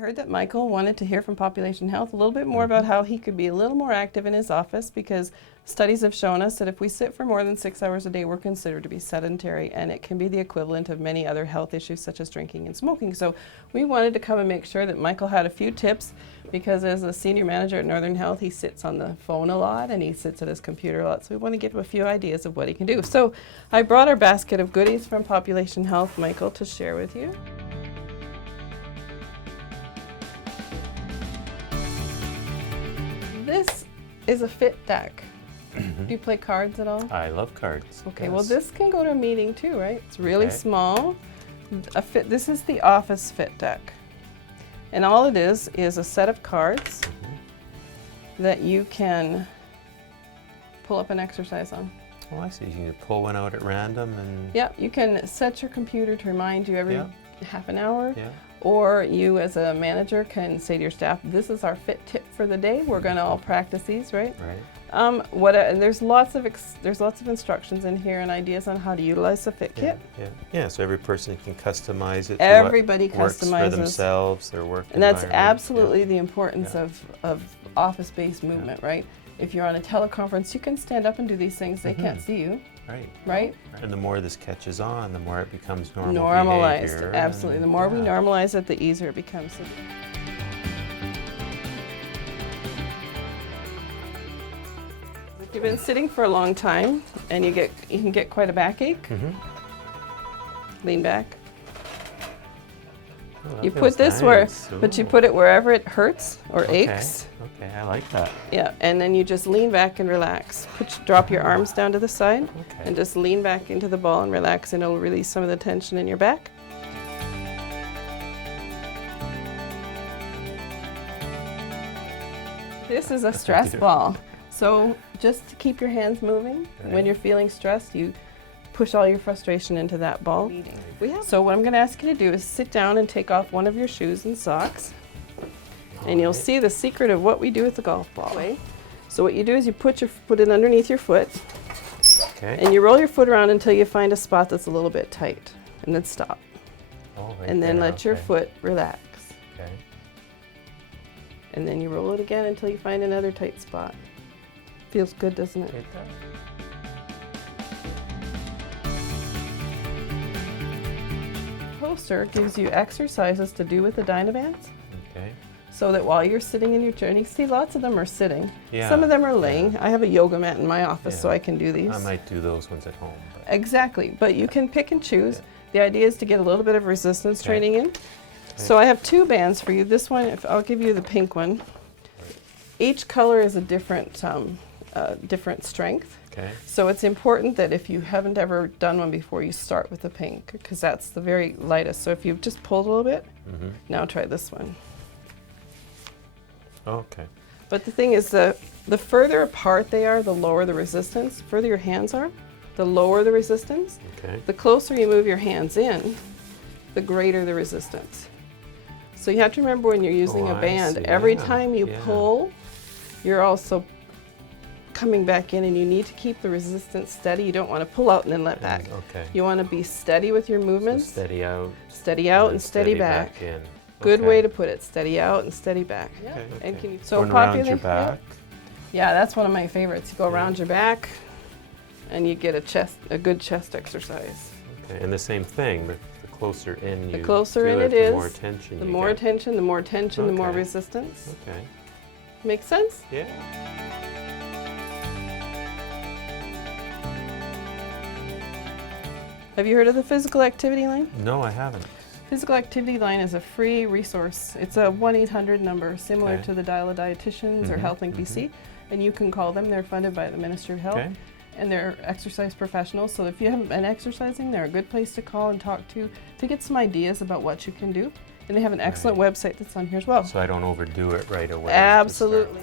heard that Michael wanted to hear from Population Health a little bit more about how he could be a little more active in his office, because studies have shown us that if we sit for more than 6 hours a day, we're considered to be sedentary, and it can be the equivalent of many other health issues such as drinking and smoking. So we wanted to come and make sure that Michael had a few tips, because as a senior manager at Northern Health, he sits on the phone a lot and he sits at his computer a lot. So we want to give him a few ideas of what he can do. So I brought our basket of goodies from Population Health, Michael, to share with you. This is a fit deck. Do you play cards at all? I love cards. Okay, yes. well this can go to a meeting too, right? It's really Okay. small. This is the office fit deck. And all it is a set of cards that you can pull up an exercise on. Oh, I see. You can pull one out at random and... Yeah, you can set your computer to remind you every half an hour. Yeah. Or you as a manager can say to your staff, this is our fit tip for the day. We're going to all practice these, right? Right. And there's lots of instructions in here and ideas on how to utilize the fit kit. Yeah. So every person can customize it. Everybody to what works customizes for themselves, their work And that's environment. absolutely the importance of office-based movement, right? If you're on a teleconference, you can stand up and do these things. They can't see you, right? And the more this catches on, the more it becomes normal Normalized, behavior. absolutely. The more we normalize it, the easier it becomes. If you've been sitting for a long time and you can get quite a backache, lean back. Oh, that You feels put this nice. but you Ooh. put it wherever it hurts or Okay. aches. Okay, I like that. Yeah, and then you just lean back and relax. Drop your arms down to the side Okay. and just lean back into the ball and relax, and it'll release some of the tension in your back. This is a stress ball. So just to keep your hands moving, when you're feeling stressed, you push all your frustration into that ball. So what I'm going to ask you to do is sit down and take off one of your shoes and socks. And you'll see the secret of what we do with the golf ball. So what you do is you put it underneath your foot, and you roll your foot around until you find a spot that's a little bit tight, and then stop. And then let your foot relax. Okay. And then you roll it again until you find another tight spot. Feels good, doesn't it? It does. Poster gives you exercises to do with the Dynabands, Okay. so that while you're sitting in your chair, and you see lots of them are sitting. Yeah. Some of them are laying. I have a yoga mat in my office, so Yeah. I can do these. I might do those ones at home. But Exactly, but you can pick and choose. Yeah. The idea is to get a little bit of resistance training in. So I have two bands for you. This one, I'll give you the pink one. Each color is a different strength. Okay. So it's important that if you haven't ever done one before, you start with the pink, because that's the very lightest. So if you've just pulled a little bit, now try this one. Okay. But the thing is, the further apart they are, the lower the resistance. The further your hands are, the lower the resistance. Okay. The closer you move your hands in, the greater the resistance. So you have to remember when you're using a I band, see. every Yeah. time you pull, you're also coming back in, and you need to keep the resistance steady. You don't want to pull out and then let back. Okay. You want to be steady with your So movements. steady out. Steady out then and steady back. in. Good Okay. way to put it. Steady out and steady back. Yeah. Okay, And okay. can you, Going around your popular- back. Yeah, that's one of my favorites. You go around your back, and you get a good chest exercise. Okay. And the same thing, the closer in you The closer do in it, it the more is, tension The you more get. tension, the more tension, the more Okay. resistance. Okay. Make sense? Yeah. Have you heard of the Physical Activity Line? No, I haven't. Physical Activity Line is a free resource. It's a 1-800 number, similar Okay. to the Dial of Dietitians or HealthLink BC, and you can call them. They're funded by the Ministry of Health, Okay. and they're exercise professionals. So if you haven't been exercising, they're a good place to call and talk to get some ideas about what you can do. And they have an excellent website that's on here as well. So I don't overdo it right away. to start. Absolutely.